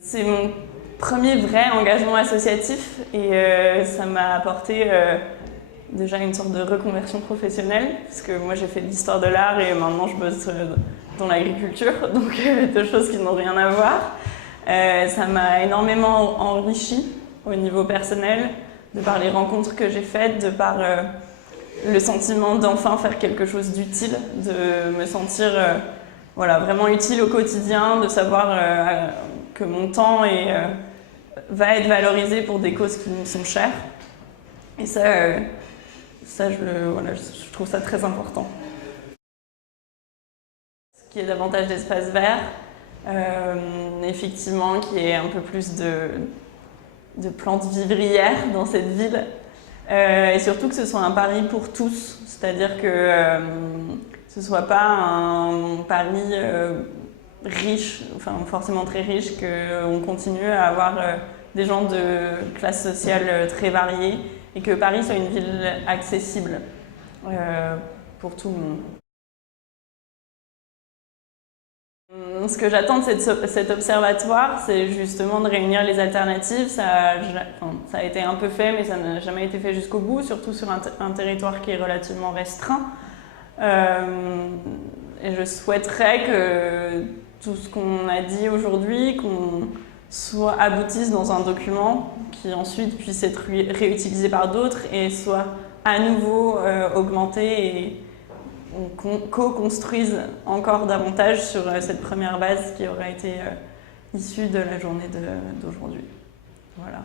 C'est mon premier vrai engagement associatif et ça m'a apporté déjà une sorte de reconversion professionnelle parce que moi j'ai fait de l'histoire de l'art et maintenant je bosse dans l'agriculture, donc deux choses qui n'ont rien à voir. Ça m'a énormément enrichi au niveau personnel, de par les rencontres que j'ai faites, de par le sentiment d'enfin faire quelque chose d'utile, de me sentir voilà, vraiment utile au quotidien, de savoir que mon temps va être valorisé pour des causes qui me sont chères. Et ça, je trouve ça très important. Ce qui est davantage d'espace vert, effectivement, qui est un peu plus de plantes vivrières dans cette ville. Et surtout que ce soit un pari pour tous, c'est-à-dire que ce ne soit pas un pari riche, enfin forcément très riche, qu'on continue à avoir des gens de classe sociale très variées et que Paris soit une ville accessible pour tout le monde. Ce que j'attends de cet observatoire, c'est justement de réunir les alternatives. Ça a été un peu fait, mais ça n'a jamais été fait jusqu'au bout, surtout sur un territoire qui est relativement restreint. Et je souhaiterais que tout ce qu'on a dit aujourd'hui, qu'on aboutisse dans un document qui ensuite puisse être réutilisé par d'autres et soit à nouveau augmenté et on co-construise encore davantage sur cette première base qui aura été issue de la journée d'aujourd'hui. Voilà.